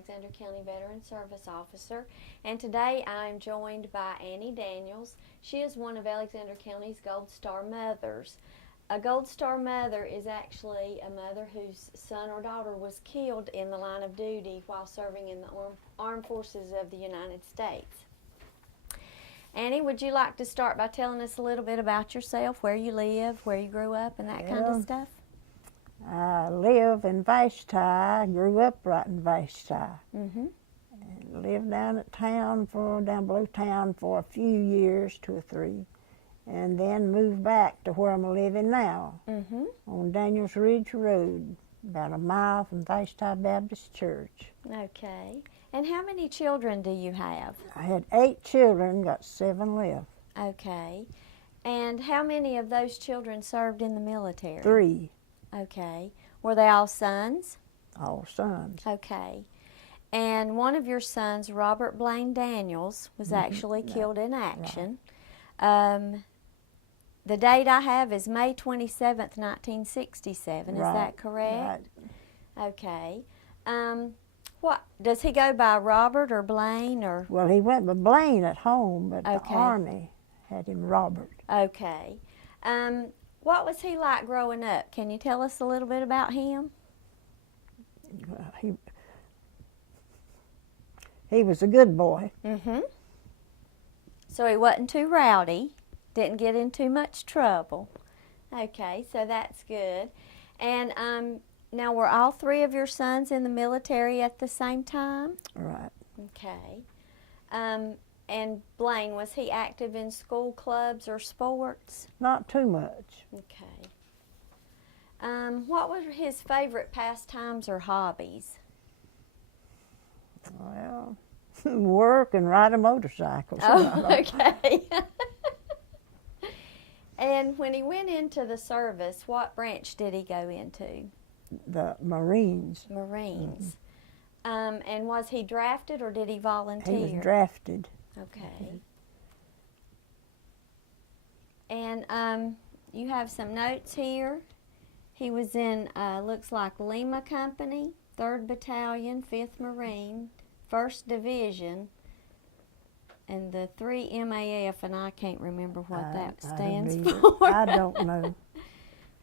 Alexander County Veteran Service Officer, and today I'm joined by Annie Daniels. She is one of Alexander County's Gold Star mothers. A Gold Star mother is actually a mother whose son or daughter was killed in the line of duty while serving in the Armed Forces of the United States. Annie, would you like to start by telling us a little bit about yourself, where you live, where you grew up, and that kind of stuff? I live in Vashti. Grew up right in Vashti. Mm-hmm. And lived down below town for a few years, 2 or 3, and then moved back to where I'm living now, on Daniels Ridge Road, about a mile from Vashti Baptist Church. Okay. And how many children do you have? I had 8 children, got 7 left. Okay. And how many of those children served in the military? 3. Okay. Were they all sons? All sons. Okay. And one of your sons, Robert Blaine Daniels, was actually killed in action. Right. The date I have is May 27th, 1967. Is that correct? Right. Okay. What does he go by, Robert or Blaine or? Well, he went by Blaine at home, but the Army had him Robert. Okay. What was he like growing up? Can you tell us a little bit about him? He was a good boy. Mm-hmm. So he wasn't too rowdy, didn't get in too much trouble. Okay, so that's good. And now were all 3 of your sons in the military at the same time? Right. Okay. And Blaine, was he active in school clubs or sports? Not too much. Okay. What were his favorite pastimes or hobbies? Well, work and ride a motorcycle. Oh, okay. And when he went into the service, what branch did he go into? The Marines. Marines. And was he drafted or did he volunteer? He was drafted. Okay. And you have some notes here. He was in, looks like Lima Company, 3rd Battalion, 5th Marine, 1st Division, and the 3 MAF, and I can't remember what that stands for. I don't know.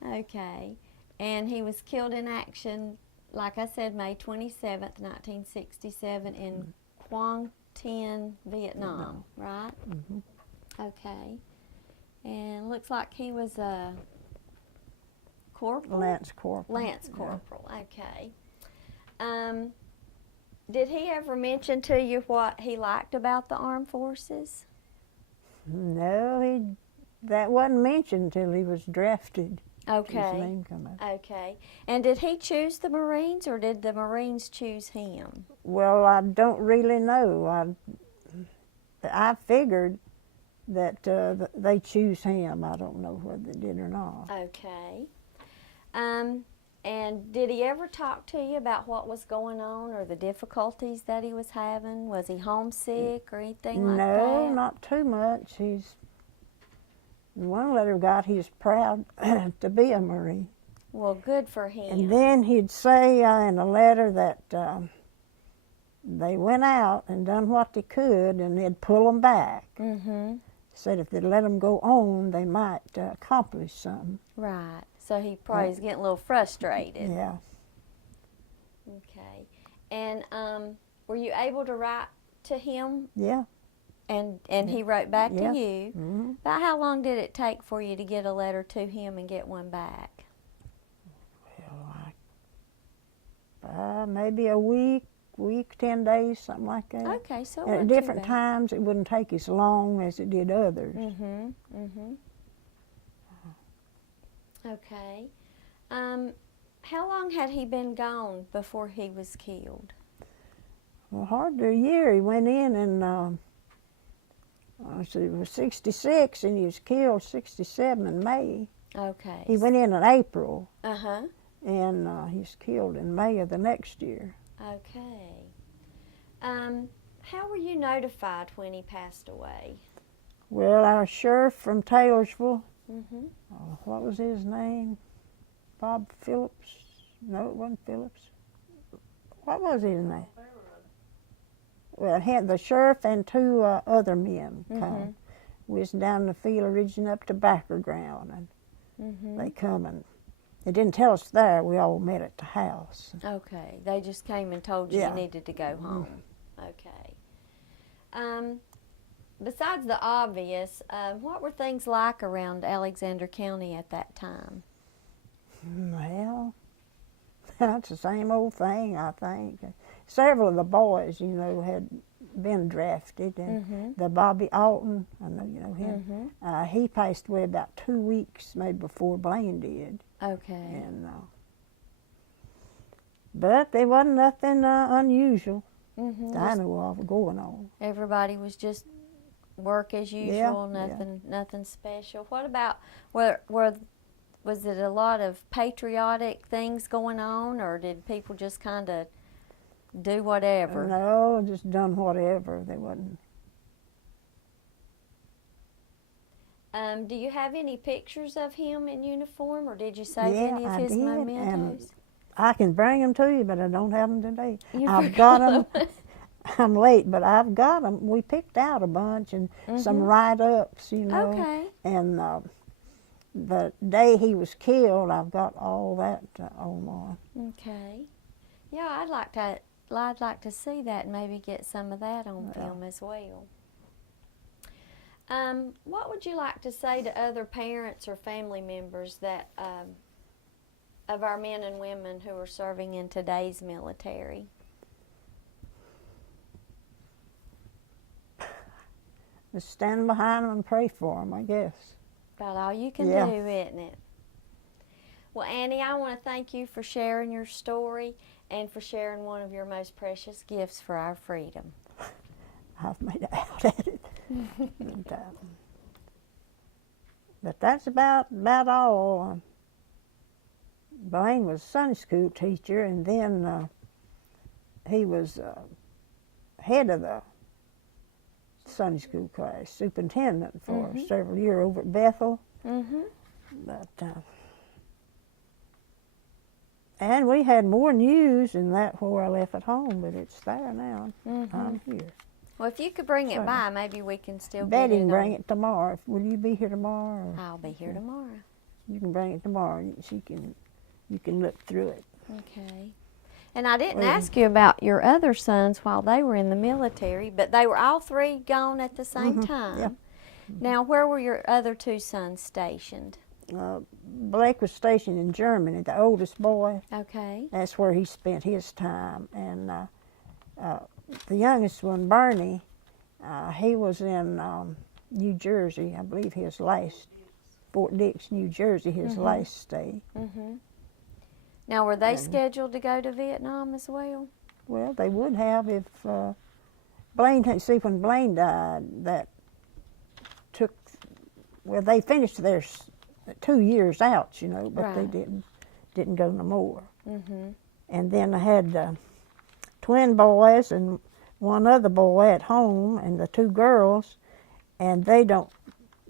Okay. And he was killed in action, like I said, May 27th, 1967 in Quang Tin, Vietnam, right? Mm-hmm. Okay. And looks like he was a corporal? Lance Corporal. Lance Corporal, okay. Did he ever mention to you what he liked about the armed forces? No, that wasn't mentioned until he was drafted. Okay. His name come up. Okay. And did he choose the Marines or did the Marines choose him? Well, I don't really know. I figured that they choose him. I don't know whether they did or not. Okay. And did he ever talk to you about what was going on or the difficulties that he was having? Was he homesick or anything like that? No, not too much. In one letter I got, he's proud to be a Marine. Well, good for him. And then he'd say in a letter that they went out and done what they could and they'd pull them back. Mm-hmm. Said if they'd let them go on, they might accomplish something. Right. So he probably is getting a little frustrated. Yeah. Okay. And were you able to write to him? Yeah. And he wrote back to you. Mm-hmm. About how long did it take for you to get a letter to him and get one back? Well, maybe a week, 10 days, something like that. Okay, so and at different times, it wouldn't take as long as it did others. Mm-hmm. Mm-hmm. Okay. How long had he been gone before he was killed? Well, hardly a year. He went in and it was 66, and he was killed 67 in May. Okay. He went in April. Uh-huh. And he was killed in May of the next year. Okay. How were you notified when he passed away? Well, our sheriff from Taylorsville, what was his name? Bob Phillips? No, it wasn't Phillips. What was his name? Well, the sheriff and two other men come. We was down in the field reaching up tobacco ground, and they come, and they didn't tell us there. We all met at the house. Okay, they just came and told you Yeah. you needed to go home. Okay. Besides the obvious, what were things like around Alexander County at that time? Well, that's the same old thing, I think. Several of the boys, you know, had been drafted, and the Bobby Alton, I know you know him, he passed away about 2 weeks maybe before Blaine did. Okay. And but there wasn't nothing unusual I know of going on. Everybody was just work as usual, nothing special. What about, was it a lot of patriotic things going on, or did people just kind of do whatever? No, just done whatever. They wasn't. Do you have any pictures of him in uniform, or did you save Yeah, any of I his did, mementos? and I can bring them to you, but I don't have them today. You I've got them. I'm late, but I've got them. We picked out a bunch and some write-ups, you know. Okay. And the day he was killed, I've got all that on. Okay. Yeah, I'd like to see that and maybe get some of that on film as well. What would you like to say to other parents or family members that of our men and women who are serving in today's military? Just stand behind them and pray for them, I guess. About all you can do, isn't it? Well, Annie, I want to thank you for sharing your story and for sharing one of your most precious gifts for our freedom. I've made it out at it. But that's about all. Blaine was a Sunday school teacher, and then he was head of the Sunday school class, superintendent for several years over at Bethel. But and we had more news than that where I left at home, but it's there now. I'm here. Well, if you could bring it by, maybe we can still Betty get it can bring on. it tomorrow. Will you be here tomorrow? I'll be here tomorrow. You can bring it tomorrow. You can look through it. Okay. And I didn't ask you about your other sons while they were in the military, but they were all three gone at the same time. Yeah. Now, where were your other two sons stationed? Blake was stationed in Germany, the oldest boy. Okay. That's where he spent his time. And the youngest one, Bernie, he was in New Jersey. I believe his last, Fort Dix, New Jersey, his last stay. Now, were they scheduled to go to Vietnam as well? Well, they would have if Blaine, see, when Blaine died, that took, well, they finished their 2 years out, you know, but they didn't go no more. And then I had twin boys and one other boy at home and the two girls, and they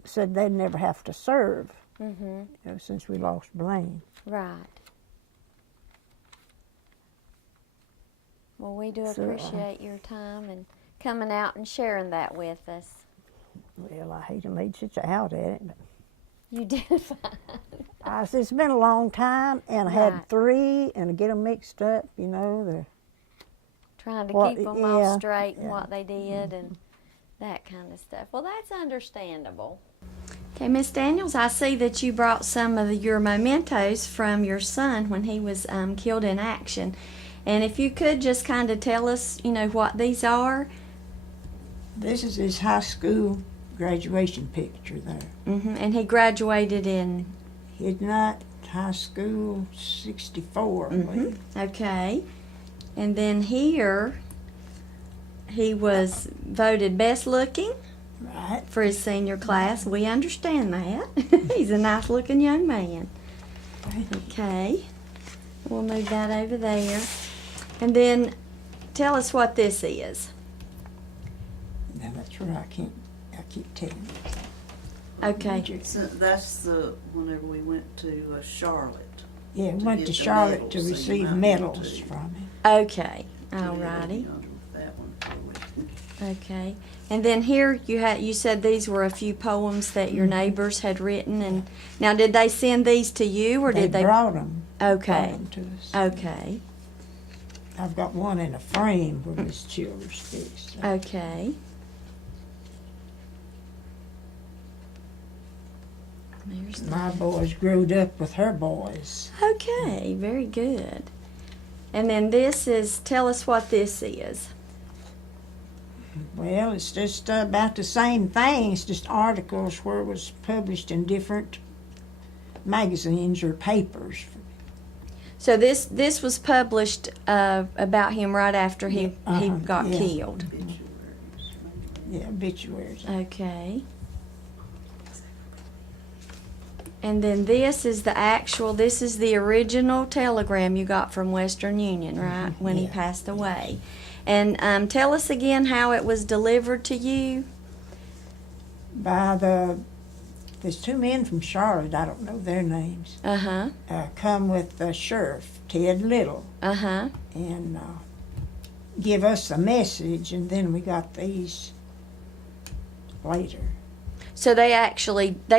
said they'd never have to serve, you know, since we lost Blaine. Right. Well, we do appreciate your time and coming out and sharing that with us. Well, I hate to made such a out at it, but You did fine. it's been a long time, and I had three, and to get them mixed up, you know, Trying to keep them all straight and what they did and that kind of stuff. Well, that's understandable. Okay, Miss Daniels, I see that you brought some of your mementos from your son when he was killed in action. And if you could just kind of tell us, you know, what these are. This is his high school graduation picture there. And he graduated in? His night high school, 64, I believe. Okay. And then here, he was voted best looking Right. for his senior class. We understand that. He's a nice looking young man. Okay. We'll move that over there. And then tell us what this is. Now that's where I keep telling you. Okay. So that's the whenever we went to Charlotte. Yeah, we To went get to the Charlotte medals, to so you receive might want medals to. from him. Okay. All righty. That one. Okay. And then here you said these were a few poems that your neighbors had written, and now did they send these to you or did they brought them? Okay. To us. Okay. I've got one in a frame where Miss Childers fixed. Okay. There's My boys growed up with her boys. Okay, very good. And then tell us what this is. Well, it's just about the same thing. It's just articles where it was published in different magazines or papers. So this was published about him right after he got yeah. killed. Yeah, obituaries. Okay. And then this is the original telegram you got from Western Union, right, when he Yeah. passed away. And tell us again how it was delivered to you. There's two men from Charlotte, I don't know their names, Uh-huh. Come with the sheriff, Ted Little, Uh-huh. and give us a message, and then we got these later. So they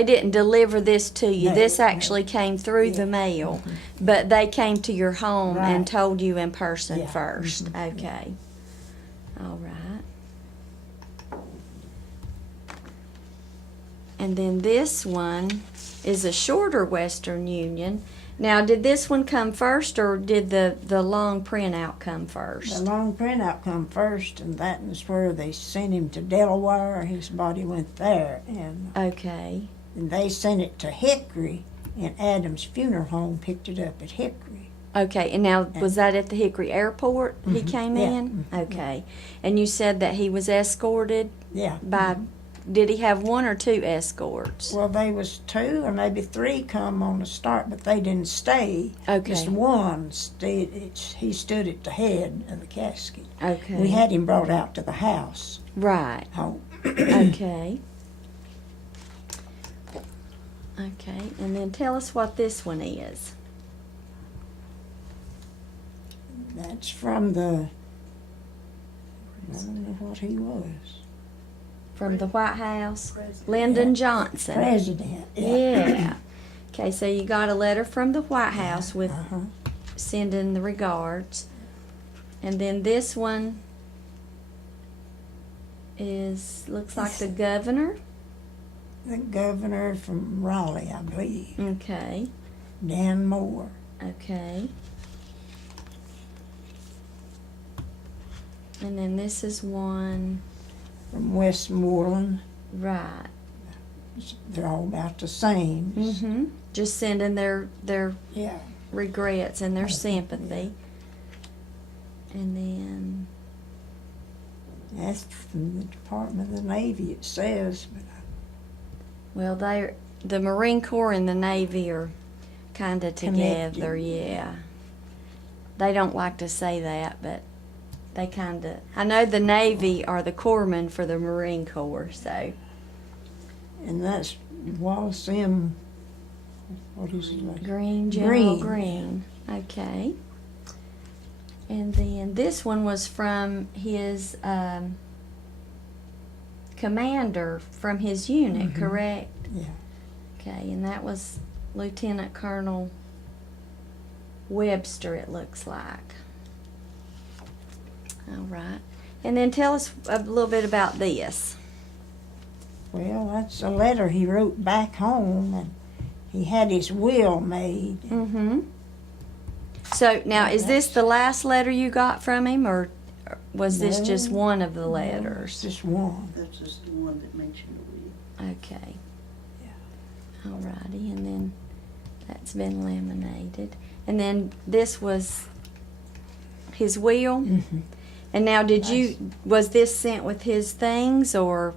didn't deliver this to you. No, This no. actually came through the mail, but they came to your home and Right. told you in person Yeah. first. Mhm. Okay. All right. And then this one is a shorter Western Union. Now, did this one come first, or did the long printout come first? The long printout come first, and that was where they sent him to Delaware. His body went there, and Okay. they sent it to Hickory, and Adams Funeral Home picked it up at Hickory. Okay, and now was that at the Hickory Airport he came Yeah. in? Okay. And you said that he was escorted Yeah. by, did he have one or two escorts? Well, they was two or maybe three come on the start, but they didn't stay. Okay. Just one stayed. He stood at the head of the casket. Okay. We had him brought out to the house. Right. Home. Okay. Okay, and then tell us what this one is. That's from the. I don't know what he was. From the White House, Lyndon Johnson. President. Yeah. Okay, so you got a letter from the White House with sending the regards. And then this one looks like the governor. The governor from Raleigh, I believe. Okay. Dan Moore. Okay. And then this is one, From Westmoreland. right. They're all about the same. Mm-hmm. Just sending their Yeah. regrets and their sympathy. And then, That's from the Department of the Navy, it says. But well, the Marine Corps and the Navy are kind of Connected. together, yeah. They don't like to say that, but they kind of, I know the Navy are the corpsmen for the Marine Corps, so. and that's Wallace M. What is it like? General Green. Green. Okay. And then this one was from his commander from his unit, correct? Yeah. Okay, and that was Lieutenant Colonel Webster, it looks like. All right. And then tell us a little bit about this. Well, that's a letter he wrote back home, and he had his will made. Mm-hmm. So now, is this the last letter you got from him, or was this just No. one of the No, letters? it's just one. That's just the one that mentioned the will. Okay. Alrighty, and then that's been laminated. And then this was his will? Mm-hmm. And now was this sent with his things, or?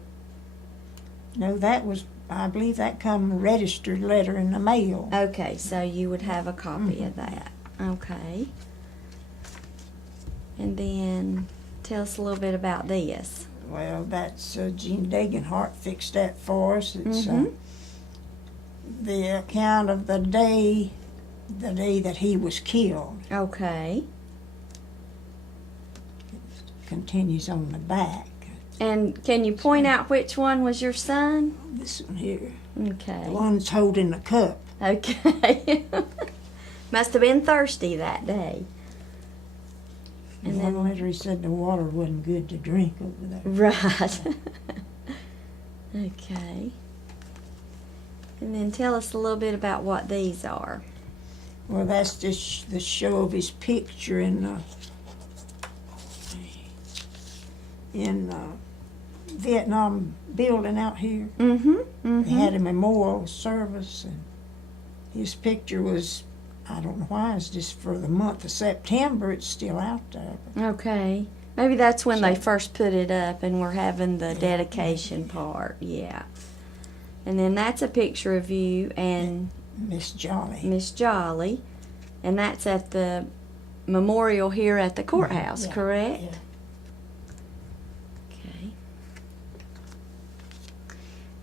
No, that was, I believe that come registered letter in the mail. Okay, so you would have a copy of that. Okay. And then tell us a little bit about this. Well, that's Gene Degenhart fixed that for us. It's the account of the day that he was killed. Okay. Continues on the back. And can you point out which one was your son? This one here. Okay. The one that's holding the cup. Okay. Must have been thirsty that day. And And then then- later he said the water wasn't good to drink over there. Right. Okay. And then tell us a little bit about what these are. Well, that's just the show of his picture in Vietnam building out here. Mm-hmm. They had a memorial service, and his picture was, I don't know why, it's just for the month of September. It's still out there. Okay. Maybe that's when they So- first put it up and we're having the Yeah. dedication part. Yeah. And then that's a picture of you and Miss Jolly. Miss Jolly. And that's at the memorial here at the courthouse, Yeah, correct? yeah. Okay.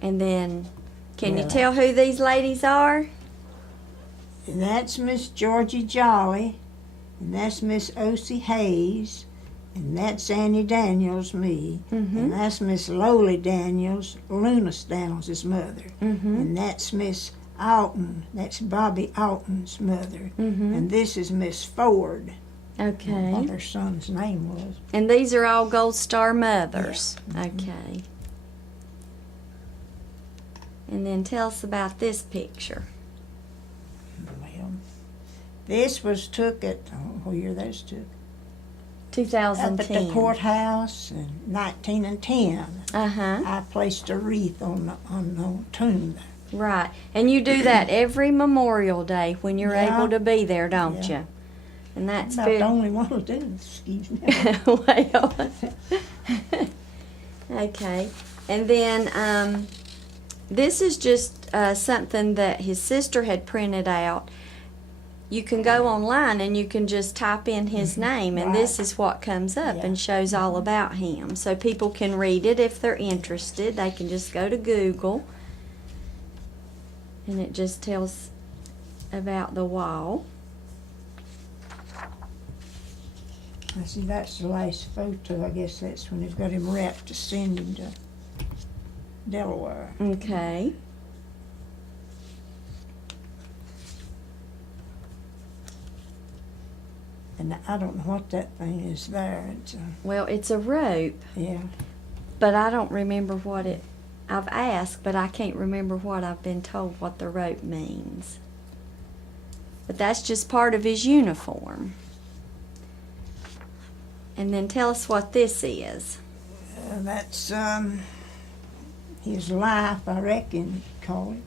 And then, can you Well, tell who these ladies are? And that's Miss Georgie Jolly, and that's Miss Osie Hayes, and that's Annie Daniels, me, Mm-hmm. and that's Miss Lowly Daniels, Luna Daniels' mother, Mm-hmm. and that's Miss Alton, that's Bobby Alton's mother, Mm-hmm. and this is Miss Ford, Okay. what her son's name was. And these are all Gold Star mothers. Okay. And then tell us about this picture. Well, this was took at, what year those took? Up at 2010. the courthouse in 1910. Uh-huh. I placed a wreath on the tomb there. Right. And you do that every Memorial Day when you're Yeah. able to be there, don't Yeah. you? And that's About very the only one who do, excuse me. well. Okay. And then this is just something that his sister had printed out. You can go online and you can just type in his name, and Right. this is what comes up Yeah. and shows all about him. So people can read it if they're interested. They can just go to Google, and it just tells about the wall. I see that's the last photo. I guess that's when they've got him wrapped to send him to Delaware. Okay. And I don't know what that thing is there. It's Well, it's a rope, yeah. but I don't remember what it. I've asked, but I can't remember what I've been told what the rope means. But that's just part of his uniform. And then tell us what this is. That's his life, I reckon, call it.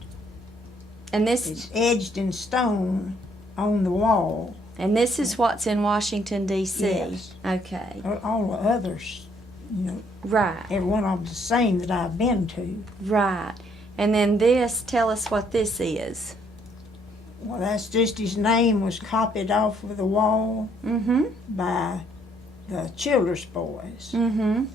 And this It's edged in stone on the wall. is what's in Washington, D.C. Yes. Okay. All the others, you know, Right. every one of them's the same that I've been to. Right. And then this, tell us what this is. Well, that's just his name was copied off of the wall Mm-hmm. by the Childers boys. Mm-hmm.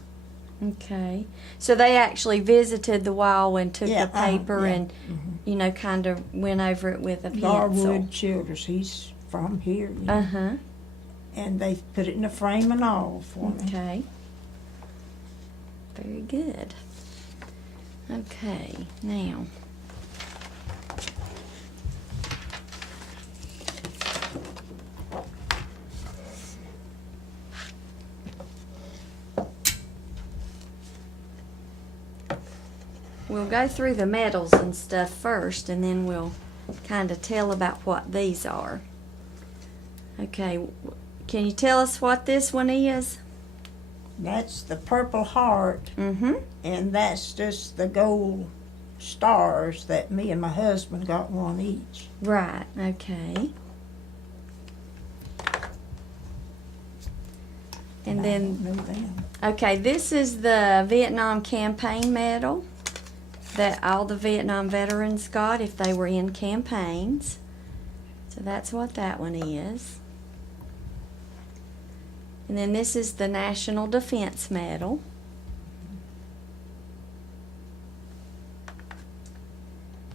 Okay. So they actually visited the wall and took Yeah, the paper yeah. and, Mhm. you know, kind of went over it with a pencil. Garwood Childers, he's from here, you know, Uh-huh. and they put it in a frame and all for me. Okay. Very good. Okay, now. We'll go through the medals and stuff first, and then we'll kind of tell about what these are. Okay, can you tell us what this one is? That's the Purple Heart, Mm-hmm. and that's just the gold stars that me and my husband got one each. Right, okay. And I then, don't know them. okay, this is the Vietnam Campaign Medal that all the Vietnam veterans got if they were in campaigns. So that's what that one is. And then this is the National Defense Medal.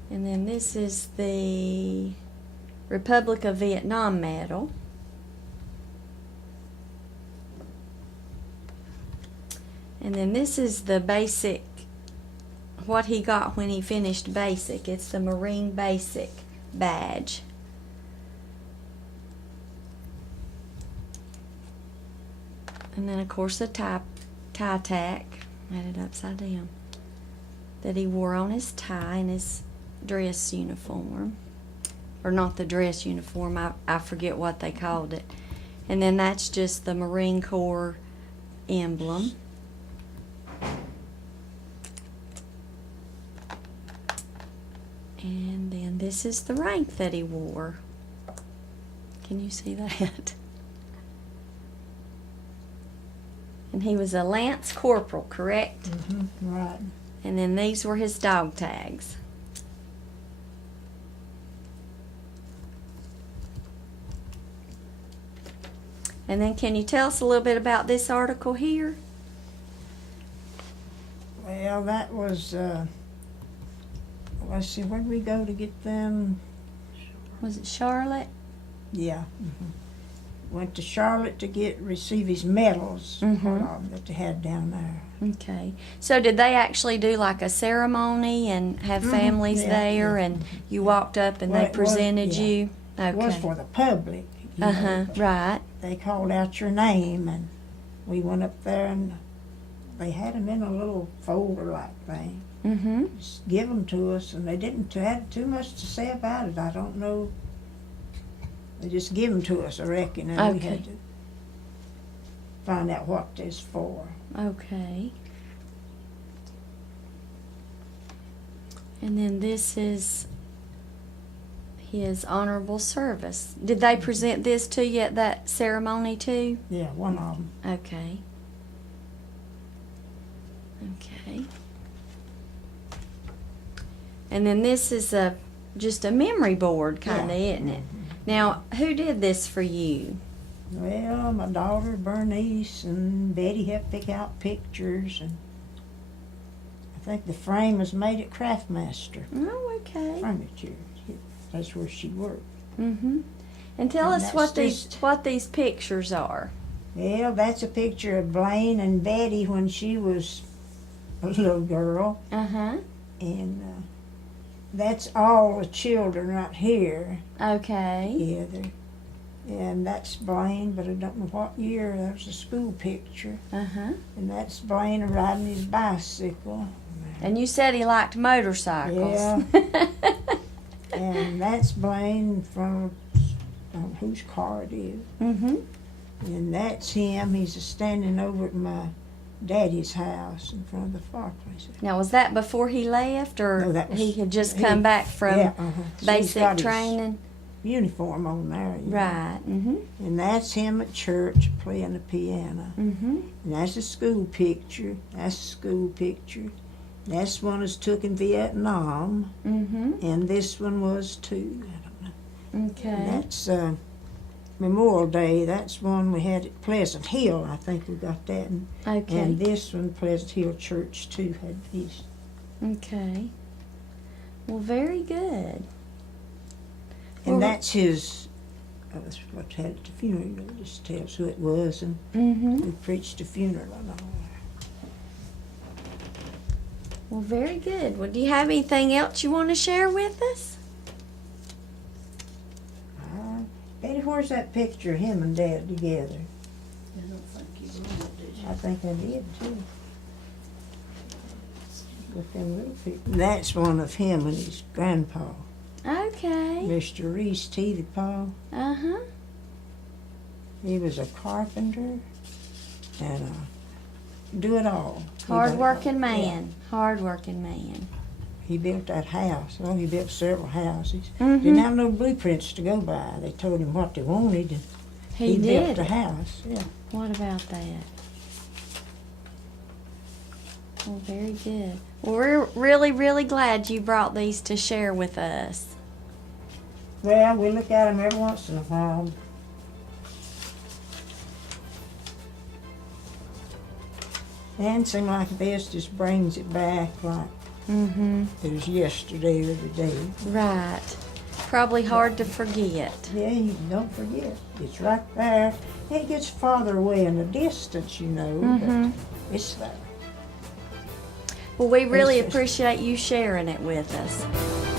And then this is the Republic of Vietnam Medal. And then this is the basic, what he got when he finished basic. It's the Marine Basic badge. And then of course the tie tack, I had it upside down, that he wore on his tie and his dress uniform. Or not the dress uniform, I forget what they called it. And then that's just the Marine Corps emblem. And then this is the rank that he wore. Can you see that? And he was a Lance Corporal, correct? Mm-hmm, right. And then these were his dog tags. And then can you tell us a little bit about this article here? Well, that was, let's see, where'd we go to get them? Was it Charlotte? Yeah. Went to Charlotte to receive his medals, part of that they had down there. Okay. So did they actually do like a ceremony and have families there, and you walked up and Well, they presented you? Okay. It was for the public. You know. Right. They called out your name, and we went up there, and they had them in a little folder-like thing. Just give them to us, and they didn't have too much to say about it. I don't know. They just give them to us, I reckon, and we had to find out what it's for. Okay. And then this is his honorable service. Did they present this to you at that ceremony too? Yeah, one of them. Okay. Okay. And then this is just a memory board kind of, isn't it? Now, who did this for you? Well, my daughter Bernice and Betty helped pick out pictures, and I think the frame was made at Craftmaster Oh, okay. Furniture. That's where she worked. And tell And us that's what these pictures are. Well, that's a picture of Blaine and Betty when she was a little girl, and that's all the children right here Okay. together. And that's Blaine, but I don't know what year. That was a school picture. And that's Blaine riding his bicycle. And you said he liked motorcycles. Yeah. And that's Blaine from whose car it is. And that's him. He's standing over at my daddy's house in front of the fireplace. Now, was that before he left, or No, that was- he had just come back from So he's basic got his training? uniform on there. You know. Right. And that's him at church playing the piano. And that's a school picture. That's a school picture. That's one was took in Vietnam. And this one was too. I don't know. Okay. And that's Memorial Day. That's one we had at Pleasant Hill. I think we got that. Okay. And this one, Pleasant Hill Church too, had these. Okay. Well, very good. And Well, that's his. That's what had at the funeral. It just tells who it was, and we preached the funeral and all. Well, very good. Well, do you have anything else you want to share with us? Betty, where's that picture of him and Dad together? I don't think you wanted it, did you? I think I did too. With them little pictures. That's one of him and his grandpa, Okay. Mr. Reese Teethy Paul. He was a carpenter and do it all. Hard-working man. Yeah. Hard-working man. He built that house. Well, he built several houses. Didn't have no blueprints to go by. They told him what they wanted, and He built did. the house. Yeah. What about that? Well, very good. Well, we're really, really glad you brought these to share with us. Well, we look at them every once in a while. And seem like this just brings it back like it was yesterday or the day. Right. Probably hard to forget. Yeah, you don't forget. It's right there. It gets farther away in the distance, you know, but it's there. Well, we really It's just- appreciate you sharing it with us.